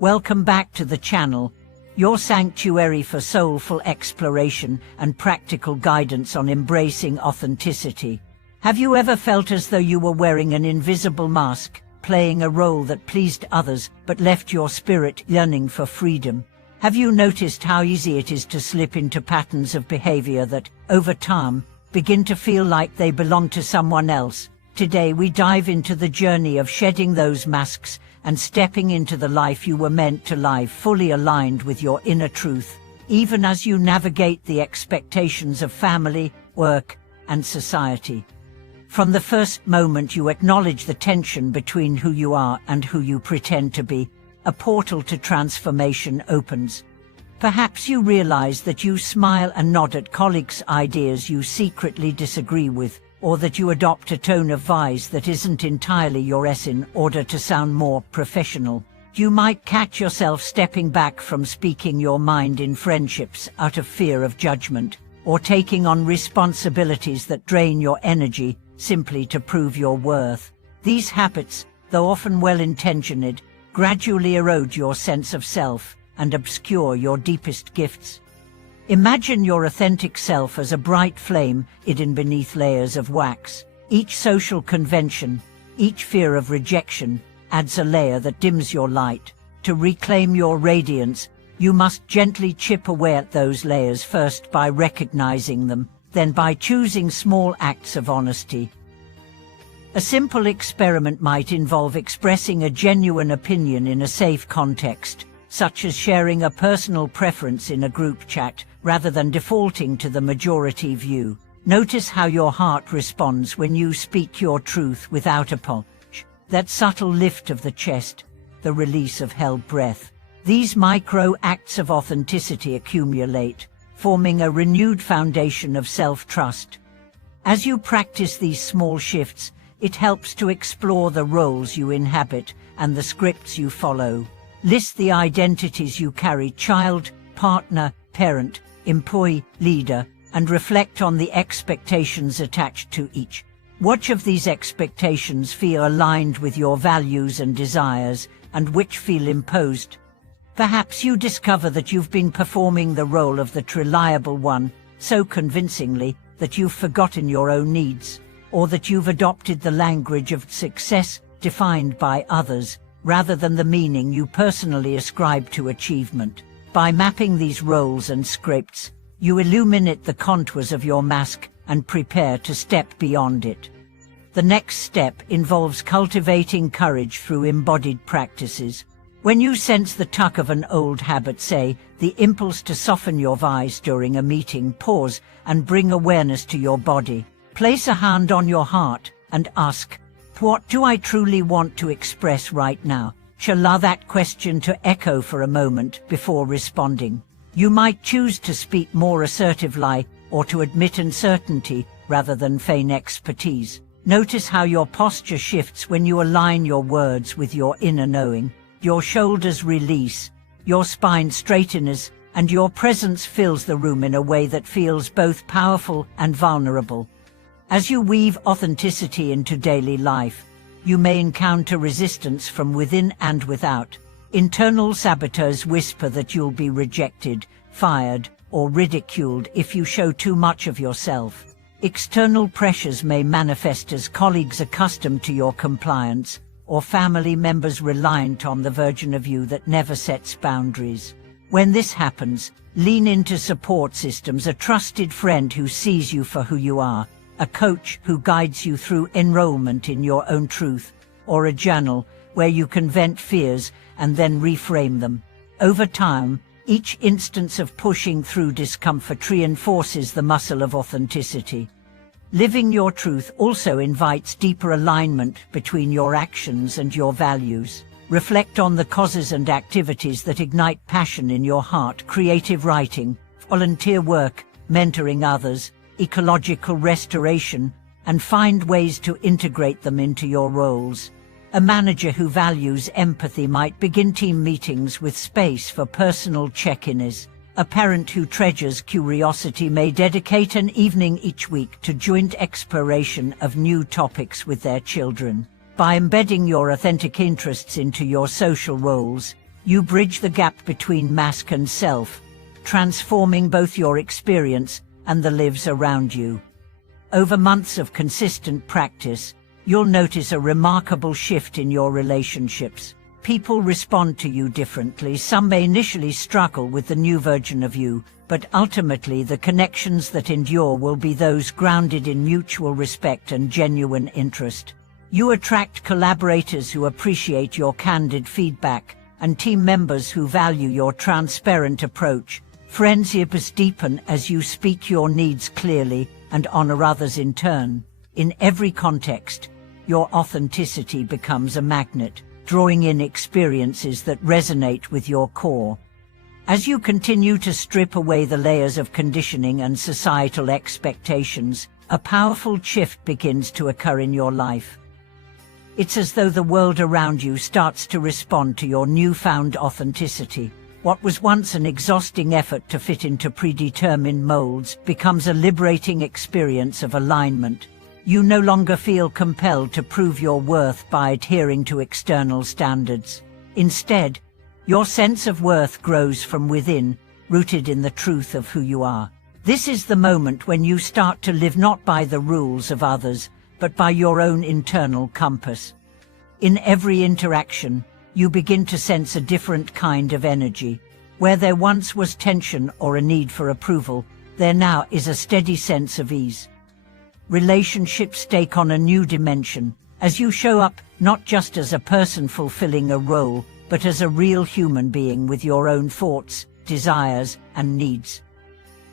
Welcome back to the channel, your sanctuary for soulful exploration and practical guidance on embracing authenticity. Have you ever felt as though you were wearing an invisible mask, playing a role that pleased others but left your spirit yearning for freedom? Have you noticed how easy it is to slip into patterns of behavior that, over time, begin to feel like they belong to someone else? Today we dive into the journey of shedding those masks and stepping into the life you were meant to live, fully aligned with your inner truth, even as you navigate the expectations of family, work, and society. From the first moment you acknowledge the tension between who you are and who you pretend to be, a portal to transformation opens. Perhaps you realize that you smile and nod at colleagues' ideas you secretly disagree with, or that you adopt a tone of voice that isn't entirely yours in order to sound more professional. You might catch yourself stepping back from speaking your mind in friendships out of fear of judgment, or taking on responsibilities that drain your energy simply to prove your worth. These habits, though often well-intentioned, gradually erode your sense of self and obscure your deepest gifts. Imagine your authentic self as a bright flame hidden beneath layers of wax. Each social convention, each fear of rejection, adds a layer that dims your light. To reclaim your radiance, you must gently chip away at those layers, first by recognizing them, then by choosing small acts of honesty. A simple experiment might involve expressing a genuine opinion in a safe context, such as sharing a personal preference in a group chat, rather than defaulting to the majority view. Notice how your heart responds when you speak your truth without apology. That subtle lift of the chest, the release of held breath. These micro acts of authenticity accumulate, forming a renewed foundation of self-trust. As you practice these small shifts, it helps to explore the roles you inhabit and the scripts you follow. List the identities you carry: child, partner, parent, employee, leader, and reflect on the expectations attached to each. Which of these expectations feel aligned with your values and desires, and which feel imposed? Perhaps you discover that you've been performing the role of the reliable one so convincingly that you've forgotten your own needs, or that you've adopted the language of success defined by others, rather than the meaning you personally ascribe to achievement. By mapping these roles and scripts, you illuminate the contours of your mask and prepare to step beyond it. The next step involves cultivating courage through embodied practices. When you sense the tug of an old habit, say, the impulse to soften your voice during a meeting, pause and bring awareness to your body. Place a hand on your heart and ask, what do I truly want to express right now? Allow that question to echo for a moment before responding. You might choose to speak more assertively or to admit uncertainty rather than feign expertise. Notice how your posture shifts when you align your words with your inner knowing. Your shoulders release, your spine straightens, and your presence fills the room in a way that feels both powerful and vulnerable. As you weave authenticity into daily life, you may encounter resistance from within and without. Internal saboteurs whisper that you'll be rejected, fired, or ridiculed if you show too much of yourself. External pressures may manifest as colleagues accustomed to your compliance, or family members reliant on the version of you that never sets boundaries. When this happens, lean into support systems: a trusted friend who sees you for who you are, a coach who guides you through enrollment in your own truth, or a journal where you can vent fears and then reframe them. Over time, each instance of pushing through discomfort reinforces the muscle of authenticity. Living your truth also invites deeper alignment between your actions and your values. Reflect on the causes and activities that ignite passion in your heart: creative writing, volunteer work, mentoring others, ecological restoration, and find ways to integrate them into your roles. A manager who values empathy might begin team meetings with space for personal check-ins. A parent who treasures curiosity may dedicate an evening each week to joint exploration of new topics with their children. By embedding your authentic interests into your social roles, You bridge the gap between mask and self, transforming both your experience and the lives around you. Over months of consistent practice, you'll notice a remarkable shift in your relationships. People respond to you differently. Some may initially struggle with the new version of you, but ultimately the connections that endure will be those grounded in mutual respect and genuine interest. You attract collaborators who appreciate your candid feedback, and team members who value your transparent approach. Friendships deepen as you speak your needs clearly and honor others in turn. In every context, your authenticity becomes a magnet, drawing in experiences that resonate with your core. As you continue to strip away the layers of conditioning and societal expectations, a powerful shift begins to occur in your life. It's as though the world around you starts to respond to your newfound authenticity. What was once an exhausting effort to fit into predetermined molds becomes a liberating experience of alignment. You no longer feel compelled to prove your worth by adhering to external standards. Instead, your sense of worth grows from within, rooted in the truth of who you are. This is the moment when you start to live not by the rules of others, but by your own internal compass. In every interaction, you begin to sense a different kind of energy. Where there once was tension or a need for approval, there now is a steady sense of ease. Relationships take on a new dimension, as you show up not just as a person fulfilling a role, but as a real human being with your own thoughts, desires, and needs.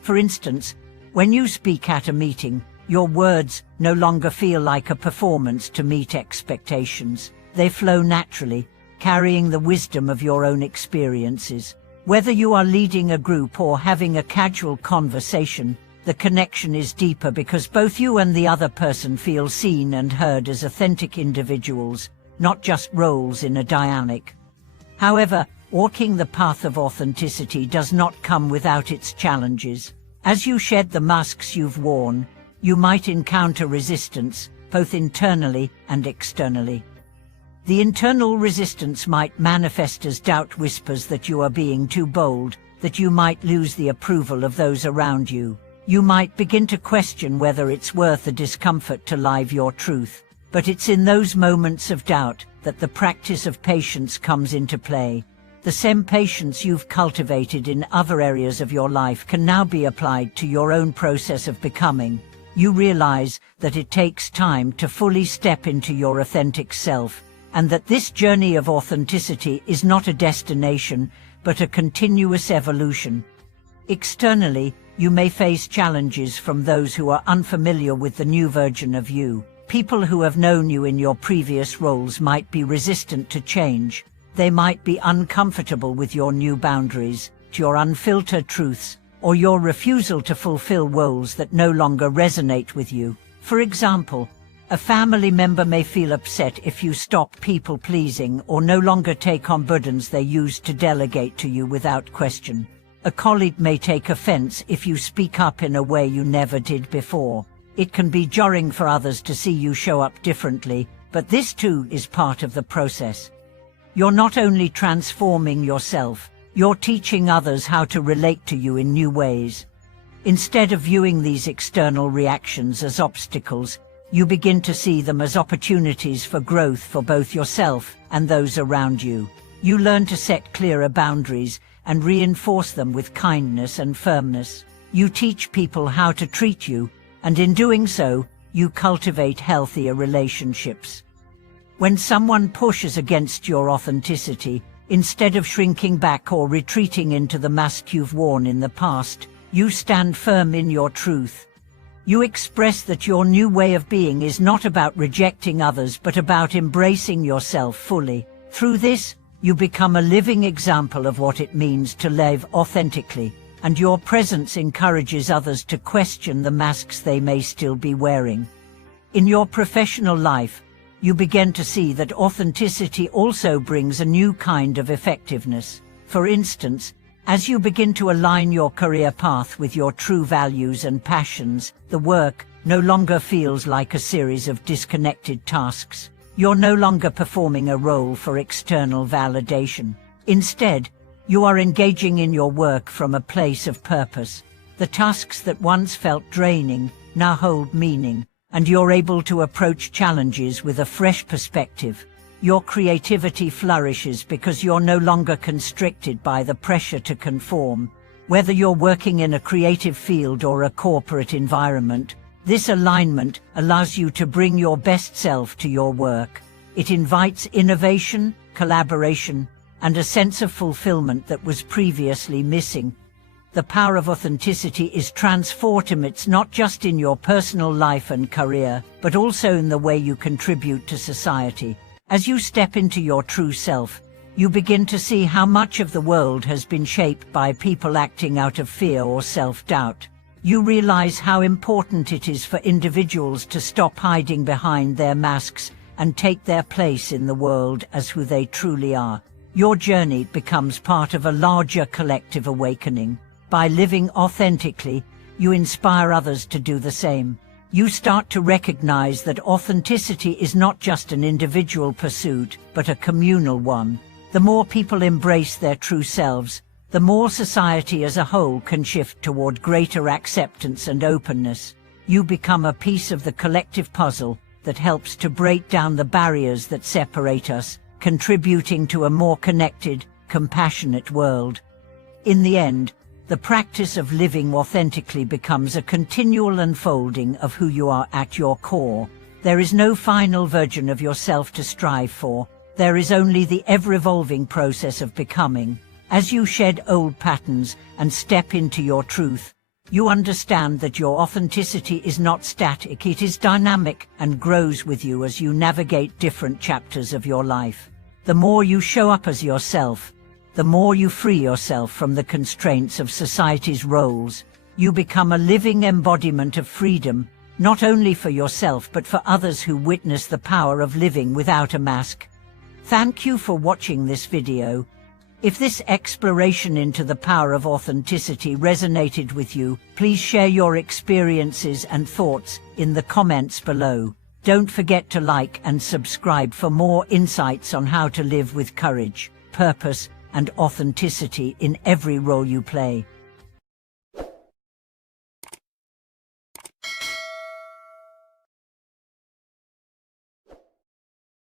For instance, when you speak at a meeting, your words no longer feel like a performance to meet expectations. They flow naturally, carrying the wisdom of your own experiences. Whether you are leading a group or having a casual conversation, the connection is deeper because both you and the other person feel seen and heard as authentic individuals, not just roles in a dynamic. However, walking the path of authenticity does not come without its challenges. As you shed the masks you've worn, you might encounter resistance, both internally and externally. The internal resistance might manifest as doubt whispers that you are being too bold, that you might lose the approval of those around you. You might begin to question whether it's worth the discomfort to live your truth. But it's in those moments of doubt that the practice of patience comes into play. The same patience you've cultivated in other areas of your life can now be applied to your own process of becoming. You realize that it takes time to fully step into your authentic self, and that this journey of authenticity is not a destination, but a continuous evolution. Externally, you may face challenges from those who are unfamiliar with the new version of you. People who have known you in your previous roles might be resistant to change. They might be uncomfortable with your new boundaries, your unfiltered truths, or your refusal to fulfill roles that no longer resonate with you. For example, a family member may feel upset if you stop people-pleasing or no longer take on burdens they used to delegate to you without question. A colleague may take offense if you speak up in a way you never did before. It can be jarring for others to see you show up differently, but this too is part of the process. You're not only transforming yourself, you're teaching others how to relate to you in new ways. Instead of viewing these external reactions as obstacles, you begin to see them as opportunities for growth for both yourself and those around you. You learn to set clearer boundaries and reinforce them with kindness and firmness. You teach people how to treat you, and in doing so, you cultivate healthier relationships. When someone pushes against your authenticity, instead of shrinking back or retreating into the mask you've worn in the past, you stand firm in your truth. You express that your new way of being is not about rejecting others but about embracing yourself fully. Through this, you become a living example of what it means to live authentically, and your presence encourages others to question the masks they may still be wearing. In your professional life, you begin to see that authenticity also brings a new kind of effectiveness. For instance, as you begin to align your career path with your true values and passions, the work no longer feels like a series of disconnected tasks. You're no longer performing a role for external validation. Instead, you are engaging in your work from a place of purpose. The tasks that once felt draining now hold meaning, and you're able to approach challenges with a fresh perspective. Your creativity flourishes because you're no longer constricted by the pressure to conform. Whether you're working in a creative field or a corporate environment, this alignment allows you to bring your best self to your work. It invites innovation, collaboration, and a sense of fulfillment that was previously missing. The power of authenticity is transformative. It's not just in your personal life and career, but also in the way you contribute to society. As you step into your true self, you begin to see how much of the world has been shaped by people acting out of fear or self-doubt. You realize how important it is for individuals to stop hiding behind their masks and take their place in the world as who they truly are. Your journey becomes part of a larger collective awakening. By living authentically, you inspire others to do the same. You start to recognize that authenticity is not just an individual pursuit, but a communal one. The more people embrace their true selves, the more society as a whole can shift toward greater acceptance and openness. You become a piece of the collective puzzle that helps to break down the barriers that separate us, contributing to a more connected, compassionate world. In the end, the practice of living authentically becomes a continual unfolding of who you are at your core. There is no final version of yourself to strive for. There is only the ever-evolving process of becoming. As you shed old patterns and step into your truth, you understand that your authenticity is not static, it is dynamic and grows with you as you navigate different chapters of your life. The more you show up as yourself, the more you free yourself from the constraints of society's roles. You become a living embodiment of freedom, not only for yourself but for others who witness the power of living without a mask. Thank you for watching this video. If this exploration into the power of authenticity resonated with you, please share your experiences and thoughts in the comments below. Don't forget to like and subscribe for more insights on how to live with courage, purpose, and authenticity in every role you play.